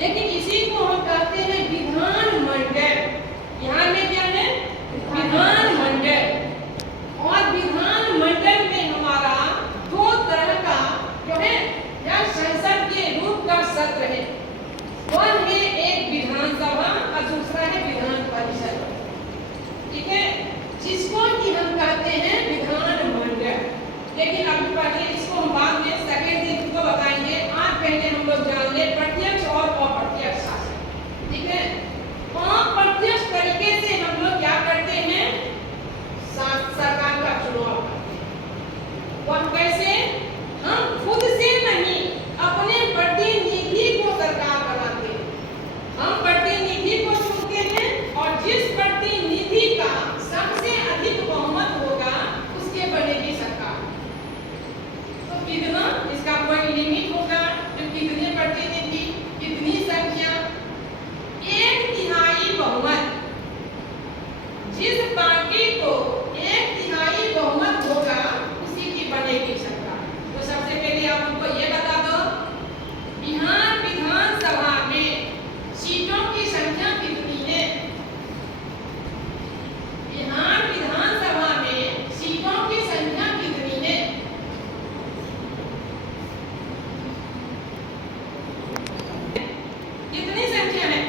लेकिन इसी को हम कहते हैं विधानमंडल। यहाँ में क्या है? विधानमंडल। और विधानमंडल में हमारा दो तरह का जो है या संसद के रूप का सत्र है। वन है एक विधानसभा और दूसरा है विधान परिषद। ठीक है, जिसको कि हम कहते हैं विधानमंडल। लेकिन अभी पहले इसको हम बाद में सेकेंड दिन को बताएंगे। आज पहले हम लोग जान ले प्रत्यक्ष और अप्रत्यक्ष शासन। ठीक है, अप्रत्यक्ष तरीके से हम लोग क्या करते हैं? सरकार का चुनाव करते हैं। वह कैसे? हम खुद से नहीं, अपने प्रतिनिधि को सरकार बनाते हैं। हम प्रतिनिधि को चुनते हैं और जिस प्रतिनिधि का सबसे अधिक बहुमत होगा उसके बनेगी सरकार। तो कितना इसका कोई लिमिट होगा? जो कितने प्रतिनिधि, कितनी संख्या? 1/3 बहुमत। जिस पार्टी को 1/3 बहुमत होगा उसी की बनेगी सरकार। तो सबसे पहले आप हमको ये बता दो, बिहार विधानसभा में सीटों की संख्या कितनी है? बिहार विधानसभा में सीटों की संख्या कितनी है? कितनी संख्या है?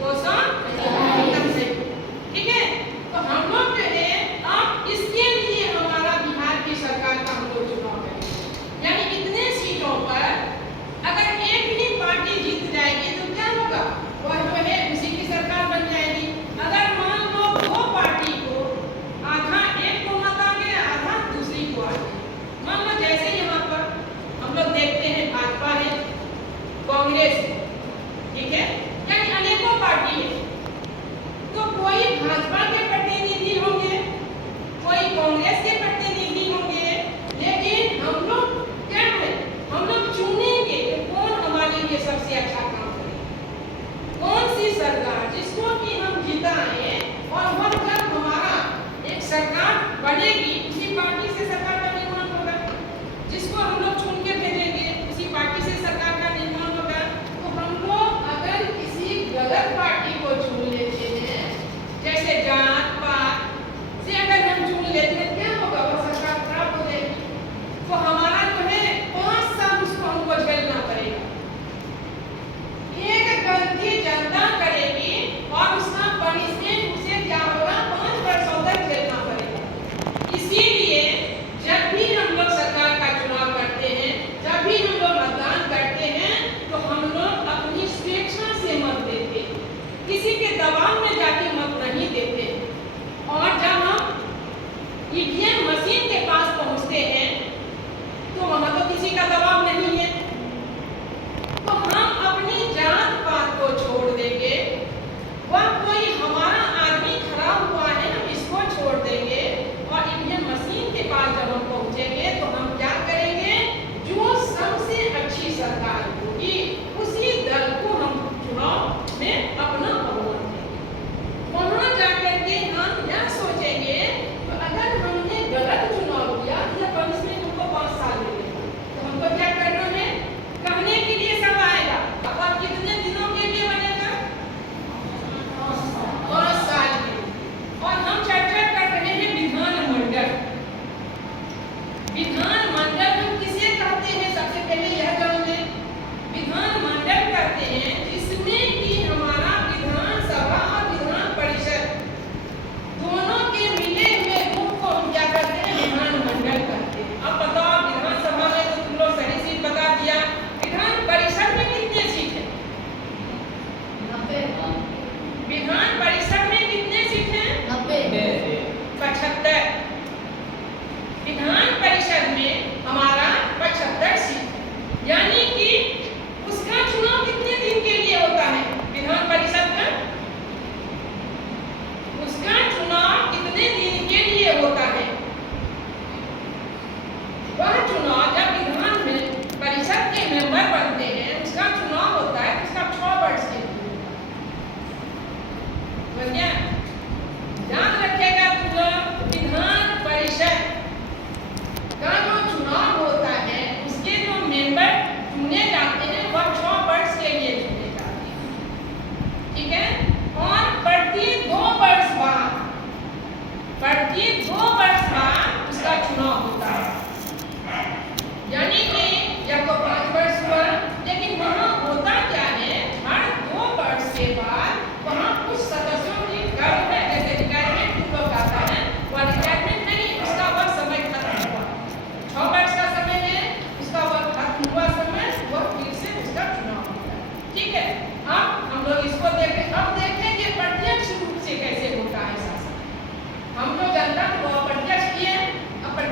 243। ठीक है, तो हम लोग जो है अब इसके लिए हमारा बिहार की सरकार का हम लोग चुनाव करेंगे। यानी इतने सीटों पर अगर एक ही पार्टी जीत जाएगी तो क्या होगा? वह जो है उसी की सरकार बन जाएगी। अगर मान लो दो पार्टी को आधा एक को मत आ गया, आधा दूसरी को आ गया। मान लो जैसे यहाँ पर हम लोग देखते हैं भाजपा है, कांग्रेस है, ठीक है, यानी अनेकों पार्टी है। तो कोई भाजपा के प्रतिनिधि होंगे, कोई कांग्रेस के प्रतिनिधि होंगे, लेकिन हम लोग क्या है? हम लोग चुनेंगे कि कौन हमारे लिए सबसे अच्छा काम करेगा, कौन सी सरकार जिसको कि हम जिताएं और वह जब हमारा एक सरकार बनेगी